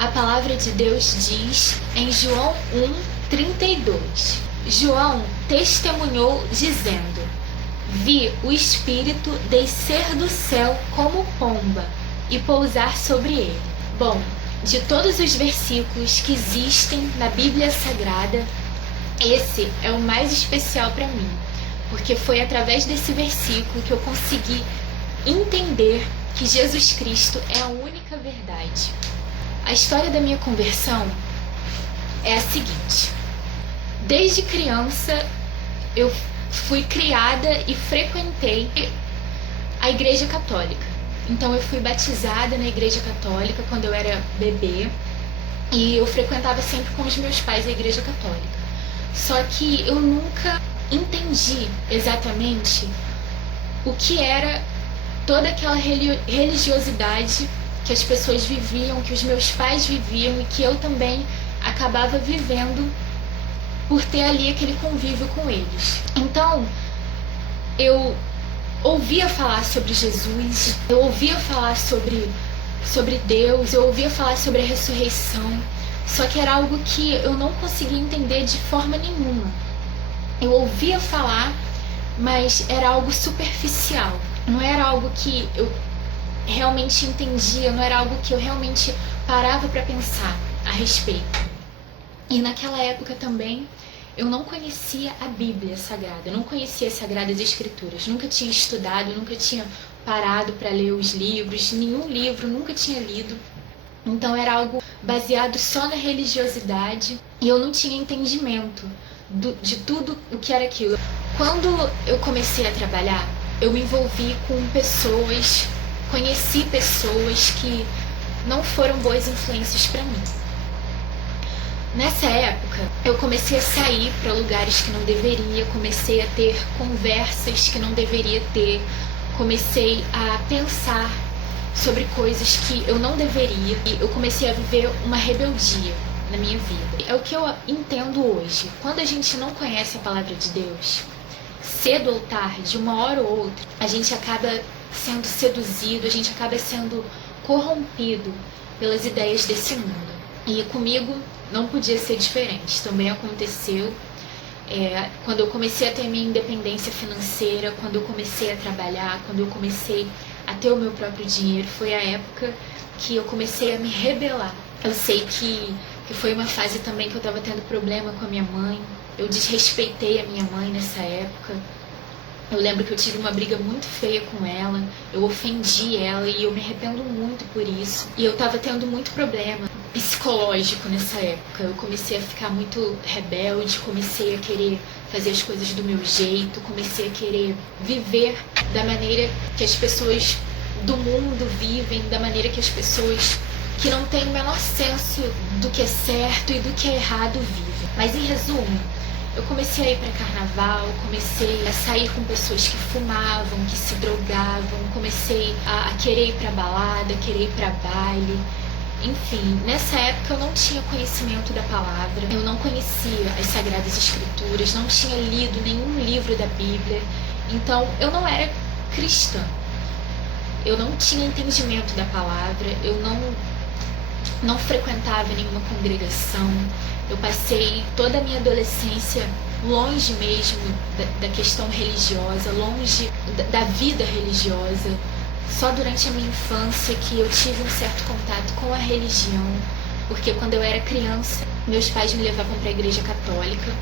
A palavra de Deus diz em João 1:32. João testemunhou dizendo: vi o Espírito descer do céu como pomba e pousar sobre ele. Bom, de todos os versículos que existem na Bíblia Sagrada, esse é o mais especial para mim, porque foi através desse versículo que eu consegui entender que Jesus Cristo é a única verdade. A história da minha conversão é a seguinte: desde criança eu fui criada e frequentei a Igreja Católica. Então eu fui batizada na Igreja Católica quando eu era bebê e eu frequentava sempre com os meus pais a Igreja Católica. Só que eu nunca entendi exatamente o que era toda aquela religiosidade que as pessoas viviam, que os meus pais viviam e que eu também acabava vivendo por ter ali aquele convívio com eles. Então, eu ouvia falar sobre Jesus, eu ouvia falar sobre Deus, eu ouvia falar sobre a ressurreição, só que era algo que eu não conseguia entender de forma nenhuma. Eu ouvia falar, mas era algo superficial, não era algo que eu realmente entendia, não era algo que eu realmente parava para pensar a respeito. E naquela época também eu não conhecia a Bíblia Sagrada, eu não conhecia as Sagradas Escrituras, nunca tinha estudado, nunca tinha parado para ler os livros, nenhum livro nunca tinha lido. Então era algo baseado só na religiosidade e eu não tinha entendimento de tudo o que era aquilo. Quando eu comecei a trabalhar, eu me envolvi com pessoas, conheci pessoas que não foram boas influências para mim. Nessa época, eu comecei a sair para lugares que não deveria, comecei a ter conversas que não deveria ter, comecei a pensar sobre coisas que eu não deveria e eu comecei a viver uma rebeldia na minha vida. É o que eu entendo hoje. Quando a gente não conhece a palavra de Deus, cedo ou tarde, uma hora ou outra, a gente acaba sendo seduzido, a gente acaba sendo corrompido pelas ideias desse mundo. E comigo não podia ser diferente, também aconteceu. Quando eu comecei a ter minha independência financeira, quando eu comecei a trabalhar, quando eu comecei a ter o meu próprio dinheiro, foi a época que eu comecei a me rebelar. Eu sei que foi uma fase também que eu estava tendo problema com a minha mãe, eu desrespeitei a minha mãe nessa época. Eu lembro que eu tive uma briga muito feia com ela, eu ofendi ela e eu me arrependo muito por isso. E eu tava tendo muito problema psicológico nessa época. Eu comecei a ficar muito rebelde, comecei a querer fazer as coisas do meu jeito, comecei a querer viver da maneira que as pessoas do mundo vivem, da maneira que as pessoas que não têm o menor senso do que é certo e do que é errado vivem. Mas em resumo, eu comecei a ir para carnaval, comecei a sair com pessoas que fumavam, que se drogavam, comecei a querer ir para balada, querer ir para baile. Enfim, nessa época eu não tinha conhecimento da palavra, eu não conhecia as Sagradas Escrituras, não tinha lido nenhum livro da Bíblia, então eu não era cristã. Eu não tinha entendimento da palavra, eu não frequentava nenhuma congregação. Eu passei toda a minha adolescência longe mesmo da questão religiosa, longe da vida religiosa. Só durante a minha infância que eu tive um certo contato com a religião, porque quando eu era criança, meus pais me levavam para a Igreja Católica.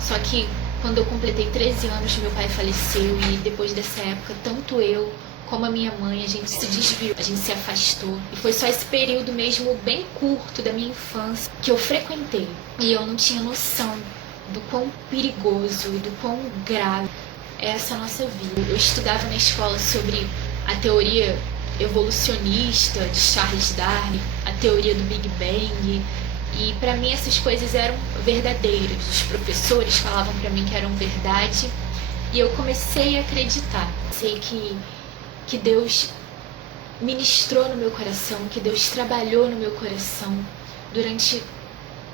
Só que quando eu completei 13 anos, meu pai faleceu e depois dessa época, tanto eu como a minha mãe, a gente se desviou, a gente se afastou. E foi só esse período mesmo bem curto da minha infância que eu frequentei. E eu não tinha noção do quão perigoso e do quão grave é essa nossa vida. Eu estudava na escola sobre a teoria evolucionista de Charles Darwin, a teoria do Big Bang. E para mim essas coisas eram verdadeiras. Os professores falavam para mim que eram verdade. E eu comecei a acreditar. Sei que Deus ministrou no meu coração, que Deus trabalhou no meu coração durante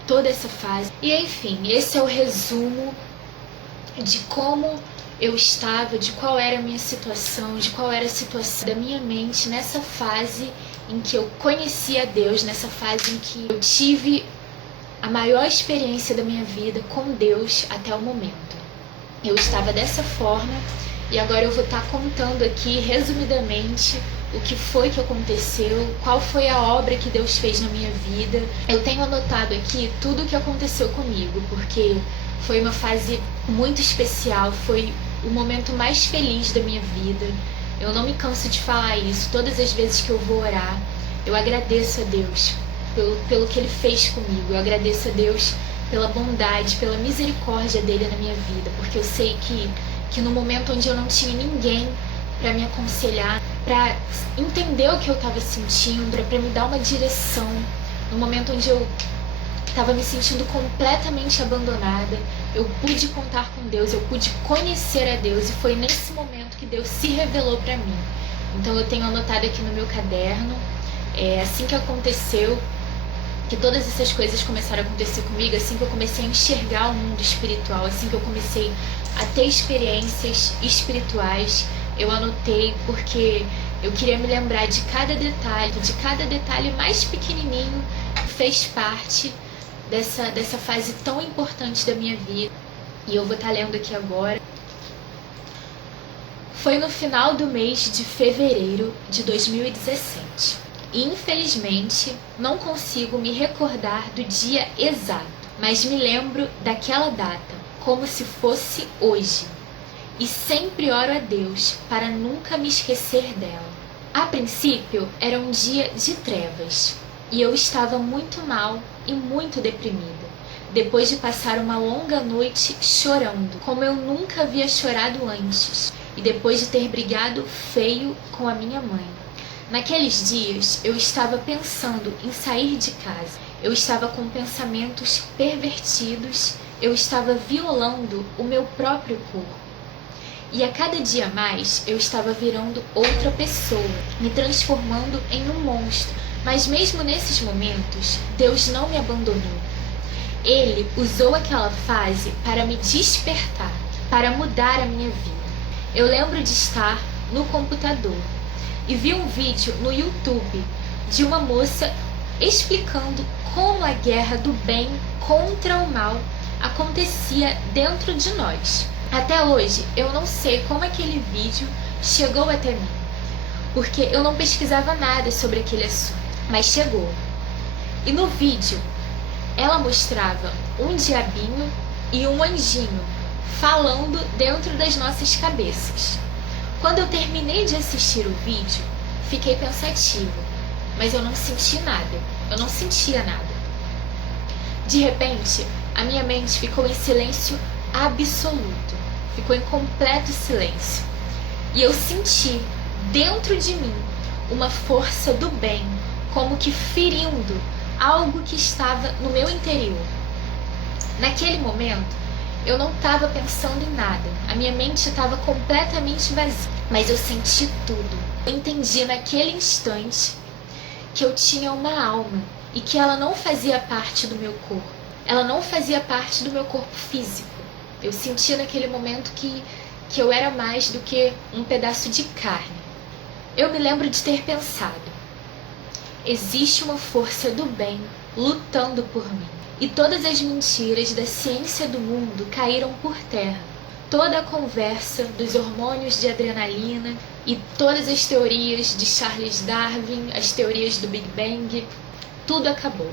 toda essa fase. E enfim, esse é o resumo de como eu estava, de qual era a minha situação, de qual era a situação da minha mente nessa fase em que eu conheci a Deus, nessa fase em que eu tive a maior experiência da minha vida com Deus até o momento. Eu estava dessa forma e agora eu vou estar contando aqui resumidamente o que foi que aconteceu, qual foi a obra que Deus fez na minha vida. Eu tenho anotado aqui tudo o que aconteceu comigo, porque foi uma fase muito especial, foi o momento mais feliz da minha vida. Eu não me canso de falar isso. Todas as vezes que eu vou orar, eu agradeço a Deus pelo que Ele fez comigo. Eu agradeço a Deus pela bondade, pela misericórdia dEle na minha vida, porque eu sei que no momento onde eu não tinha ninguém para me aconselhar, para entender o que eu estava sentindo, para me dar uma direção, no momento onde eu estava me sentindo completamente abandonada, eu pude contar com Deus, eu pude conhecer a Deus, e foi nesse momento que Deus se revelou para mim. Então eu tenho anotado aqui no meu caderno, assim que aconteceu, que todas essas coisas começaram a acontecer comigo, assim que eu comecei a enxergar o mundo espiritual, assim que eu comecei a ter experiências espirituais, eu anotei porque eu queria me lembrar de cada detalhe mais pequenininho que fez parte dessa fase tão importante da minha vida. E eu vou estar lendo aqui agora. Foi no final do mês de fevereiro de 2017. E infelizmente não consigo me recordar do dia exato, mas me lembro daquela data como se fosse hoje. E sempre oro a Deus para nunca me esquecer dela. A princípio era um dia de trevas e eu estava muito mal e muito deprimida, depois de passar uma longa noite chorando, como eu nunca havia chorado antes, e depois de ter brigado feio com a minha mãe. Naqueles dias eu estava pensando em sair de casa, eu estava com pensamentos pervertidos, eu estava violando o meu próprio corpo. E a cada dia mais eu estava virando outra pessoa, me transformando em um monstro. Mas mesmo nesses momentos, Deus não me abandonou. Ele usou aquela fase para me despertar, para mudar a minha vida. Eu lembro de estar no computador e vi um vídeo no YouTube de uma moça explicando como a guerra do bem contra o mal acontecia dentro de nós. Até hoje eu não sei como aquele vídeo chegou até mim, porque eu não pesquisava nada sobre aquele assunto, mas chegou. E no vídeo ela mostrava um diabinho e um anjinho falando dentro das nossas cabeças. Quando eu terminei de assistir o vídeo, fiquei pensativa, mas eu não senti nada, eu não sentia nada. De repente, a minha mente ficou em silêncio absoluto, ficou em completo silêncio. E eu senti dentro de mim uma força do bem, como que ferindo algo que estava no meu interior. Naquele momento, eu não estava pensando em nada, a minha mente estava completamente vazia, mas eu senti tudo. Eu entendi naquele instante que eu tinha uma alma e que ela não fazia parte do meu corpo, ela não fazia parte do meu corpo físico. Eu senti naquele momento que eu era mais do que um pedaço de carne. Eu me lembro de ter pensado: existe uma força do bem lutando por mim. E todas as mentiras da ciência do mundo caíram por terra. Toda a conversa dos hormônios de adrenalina e todas as teorias de Charles Darwin, as teorias do Big Bang, tudo acabou.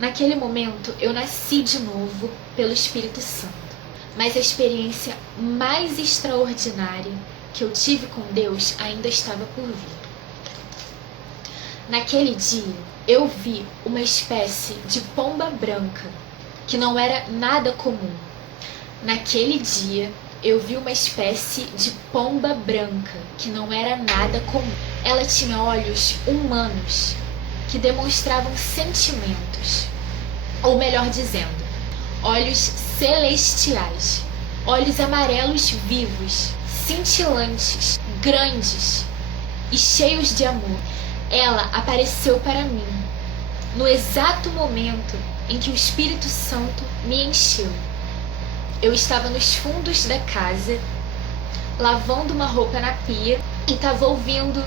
Naquele momento eu nasci de novo pelo Espírito Santo. Mas a experiência mais extraordinária que eu tive com Deus ainda estava por vir. Naquele dia, eu vi uma espécie de pomba branca, que não era nada comum. Naquele dia, eu vi uma espécie de pomba branca, que não era nada comum. Ela tinha olhos humanos, que demonstravam sentimentos. Ou melhor dizendo, olhos celestiais, olhos amarelos vivos, cintilantes, grandes e cheios de amor. Ela apareceu para mim no exato momento em que o Espírito Santo me encheu. Eu estava nos fundos da casa, lavando uma roupa na pia, e estava ouvindo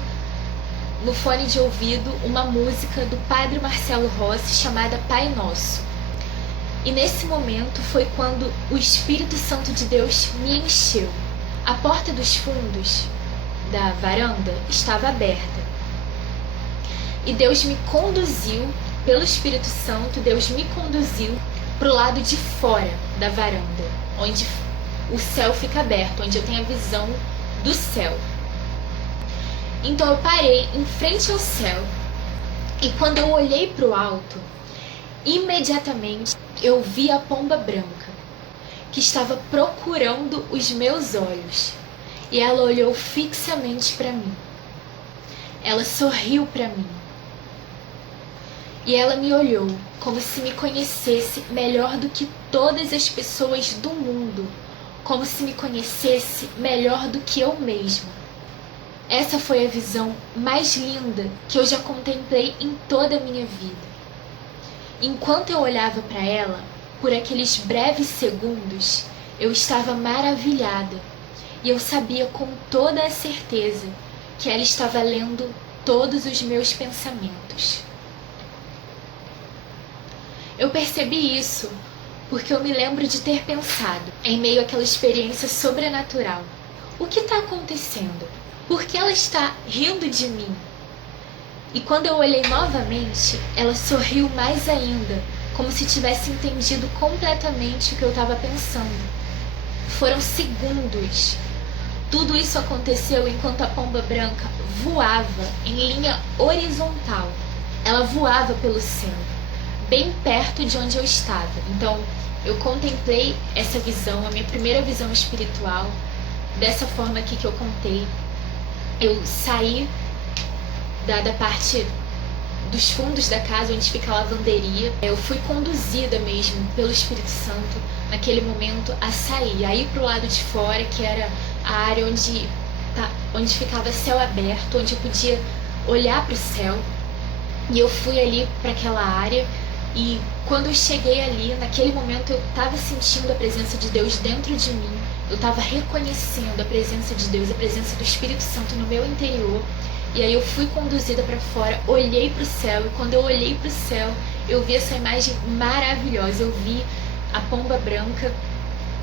no fone de ouvido uma música do Padre Marcelo Rossi chamada Pai Nosso. E nesse momento foi quando o Espírito Santo de Deus me encheu. A porta dos fundos da varanda estava aberta. E Deus me conduziu, pelo Espírito Santo, Deus me conduziu para o lado de fora da varanda, onde o céu fica aberto, onde eu tenho a visão do céu. Então eu parei em frente ao céu e quando eu olhei para o alto, imediatamente eu vi a pomba branca que estava procurando os meus olhos e ela olhou fixamente para mim. Ela sorriu para mim e ela me olhou como se me conhecesse melhor do que todas as pessoas do mundo, como se me conhecesse melhor do que eu mesma. Essa foi a visão mais linda que eu já contemplei em toda a minha vida. Enquanto eu olhava para ela, por aqueles breves segundos, eu estava maravilhada e eu sabia com toda a certeza que ela estava lendo todos os meus pensamentos. Eu percebi isso porque eu me lembro de ter pensado, em meio àquela experiência sobrenatural, o que está acontecendo? Por que ela está rindo de mim? E quando eu olhei novamente, ela sorriu mais ainda, como se tivesse entendido completamente o que eu estava pensando. Foram segundos. Tudo isso aconteceu enquanto a pomba branca voava em linha horizontal. Ela voava pelo céu, bem perto de onde eu estava. Então, eu contemplei essa visão, a minha primeira visão espiritual, dessa forma aqui que eu contei. Eu saí da parte dos fundos da casa onde fica a lavanderia. Eu fui conduzida mesmo pelo Espírito Santo naquele momento a sair, a ir para o lado de fora, que era a área onde ficava céu aberto, onde eu podia olhar para o céu. E eu fui ali para aquela área e quando eu cheguei ali, naquele momento eu estava sentindo a presença de Deus dentro de mim. Eu estava reconhecendo a presença de Deus, a presença do Espírito Santo no meu interior. E aí eu fui conduzida para fora, olhei para o céu. E quando eu olhei para o céu, eu vi essa imagem maravilhosa. Eu vi a pomba branca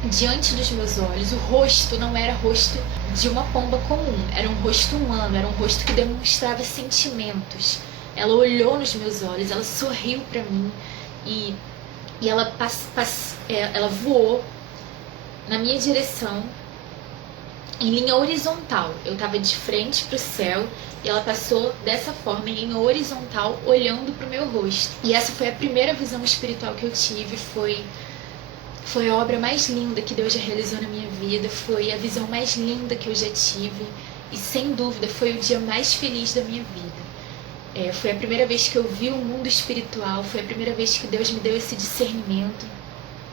diante dos meus olhos. O rosto não era rosto de uma pomba comum. Era um rosto humano, era um rosto que demonstrava sentimentos. Ela olhou nos meus olhos, ela sorriu para mim. E ela voou na minha direção em linha horizontal. Eu estava de frente para o céu e ela passou dessa forma, em linha horizontal, olhando para o meu rosto. E essa foi a primeira visão espiritual que eu tive. Foi a obra mais linda que Deus já realizou na minha vida. Foi a visão mais linda que eu já tive. E sem dúvida foi o dia mais feliz da minha vida. Foi a primeira vez que eu vi o mundo espiritual. Foi a primeira vez que Deus me deu esse discernimento.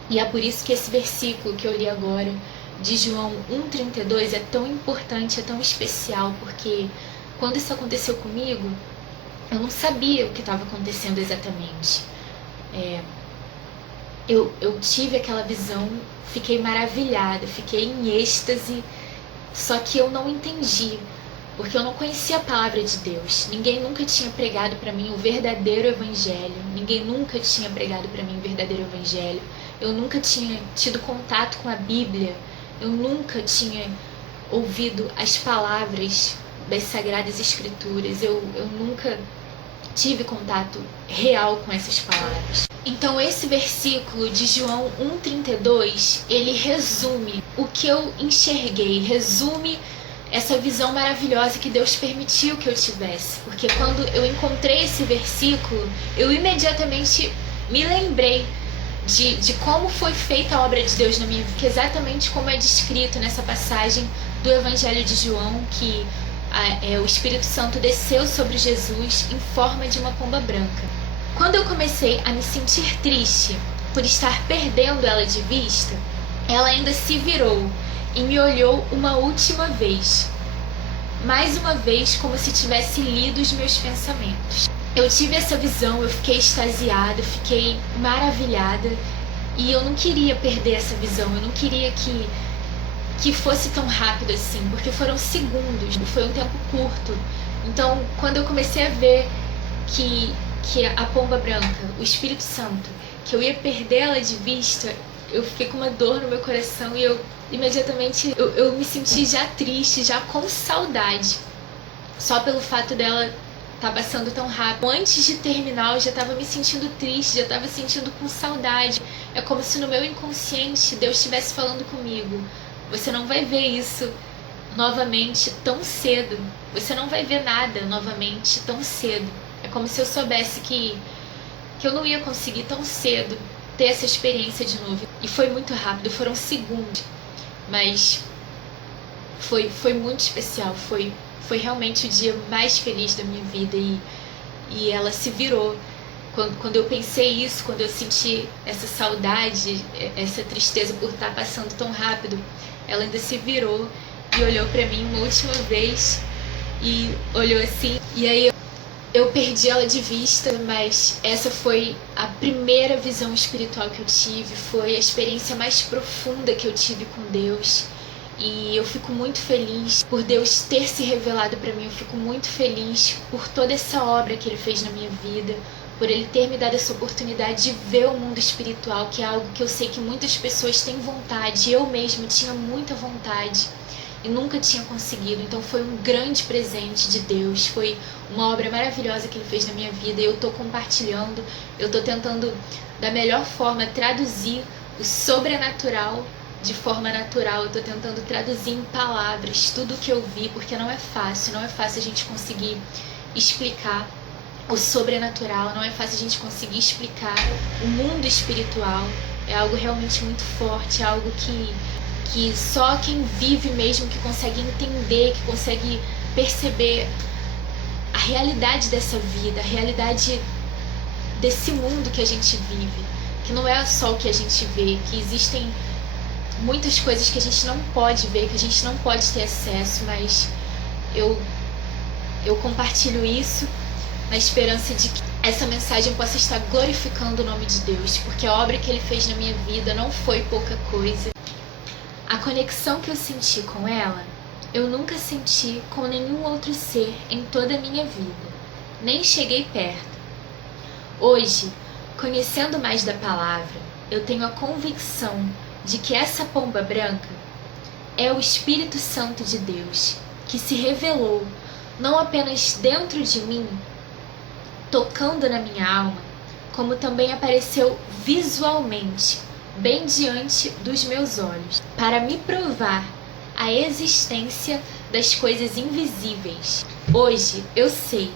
E é por isso que esse versículo que eu li agora, de João 1,32, é tão importante, é tão especial, porque quando isso aconteceu comigo, eu não sabia o que estava acontecendo exatamente. Eu tive aquela visão, fiquei maravilhada, fiquei em êxtase, só que eu não entendi, porque eu não conhecia a palavra de Deus. Ninguém nunca tinha pregado para mim o verdadeiro evangelho, ninguém nunca tinha pregado para mim o verdadeiro evangelho. Eu nunca tinha tido contato com a Bíblia, eu nunca tinha ouvido as palavras das Sagradas Escrituras, eu nunca tive contato real com essas palavras. Então esse versículo de João 1,32, ele resume o que eu enxerguei, resume essa visão maravilhosa que Deus permitiu que eu tivesse. Porque quando eu encontrei esse versículo, eu imediatamente me lembrei de como foi feita a obra de Deus na minha vida, exatamente como é descrito nessa passagem do Evangelho de João, que o Espírito Santo desceu sobre Jesus em forma de uma pomba branca. Quando eu comecei a me sentir triste por estar perdendo ela de vista, ela ainda se virou e me olhou uma última vez, mais uma vez, como se tivesse lido os meus pensamentos. Eu tive essa visão, eu fiquei extasiada, fiquei maravilhada e eu não queria perder essa visão, eu não queria que fosse tão rápido assim, porque foram segundos, foi um tempo curto Então, quando eu comecei a ver que a pomba branca, o Espírito Santo, que eu ia perder ela de vista, eu fiquei com uma dor no meu coração e eu imediatamente eu me senti já triste, já com saudade, só pelo fato dela tá passando tão rápido. Antes de terminar, eu já tava me sentindo triste, já tava sentindo com saudade. É como se no meu inconsciente Deus estivesse falando comigo: você não vai ver isso novamente tão cedo. Você não vai ver nada novamente tão cedo. É como se eu soubesse que eu não ia conseguir tão cedo ter essa experiência de novo. E foi muito rápido, foram segundos. Mas foi muito especial, foi realmente o dia mais feliz da minha vida e ela se virou. Quando eu pensei isso, quando eu senti essa saudade, essa tristeza por estar passando tão rápido, ela ainda se virou e olhou pra mim uma última vez e olhou assim, e aí eu perdi ela de vista, mas essa foi a primeira visão espiritual que eu tive, foi a experiência mais profunda que eu tive com Deus. E eu fico muito feliz por Deus ter se revelado para mim, eu fico muito feliz por toda essa obra que Ele fez na minha vida, por Ele ter me dado essa oportunidade de ver o mundo espiritual, que é algo que eu sei que muitas pessoas têm vontade, eu mesma tinha muita vontade e nunca tinha conseguido. Então foi um grande presente de Deus, foi uma obra maravilhosa que Ele fez na minha vida e eu tô compartilhando, eu tô tentando da melhor forma traduzir o sobrenatural de forma natural. Eu tô tentando traduzir em palavras tudo o que eu vi, porque não é fácil a gente conseguir explicar o sobrenatural, não é fácil a gente conseguir explicar o mundo espiritual. É algo realmente muito forte, é algo que só quem vive mesmo que consegue entender, que consegue perceber a realidade dessa vida, a realidade desse mundo que a gente vive, que não é só o que a gente vê, que existem muitas coisas que a gente não pode ver, que a gente não pode ter acesso, mas eu compartilho isso na esperança de que essa mensagem possa estar glorificando o nome de Deus, porque a obra que Ele fez na minha vida não foi pouca coisa. A conexão que eu senti com ela, eu nunca senti com nenhum outro ser em toda a minha vida, nem cheguei perto. Hoje, conhecendo mais da palavra, eu tenho a convicção de que essa pomba branca é o Espírito Santo de Deus, que se revelou não apenas dentro de mim, tocando na minha alma, como também apareceu visualmente, bem diante dos meus olhos, para me provar a existência das coisas invisíveis. Hoje eu sei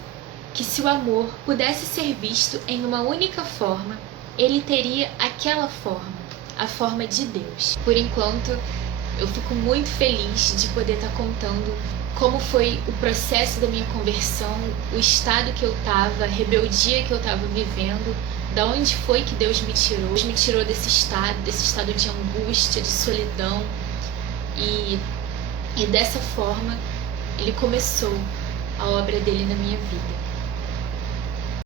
que se o amor pudesse ser visto em uma única forma, ele teria aquela forma, a forma de Deus. Por enquanto, eu fico muito feliz de poder estar contando como foi o processo da minha conversão, o estado que eu estava, a rebeldia que eu estava vivendo, da onde foi que Deus me tirou. Deus me tirou desse estado de angústia, de solidão, e dessa forma Ele começou a obra dele na minha vida.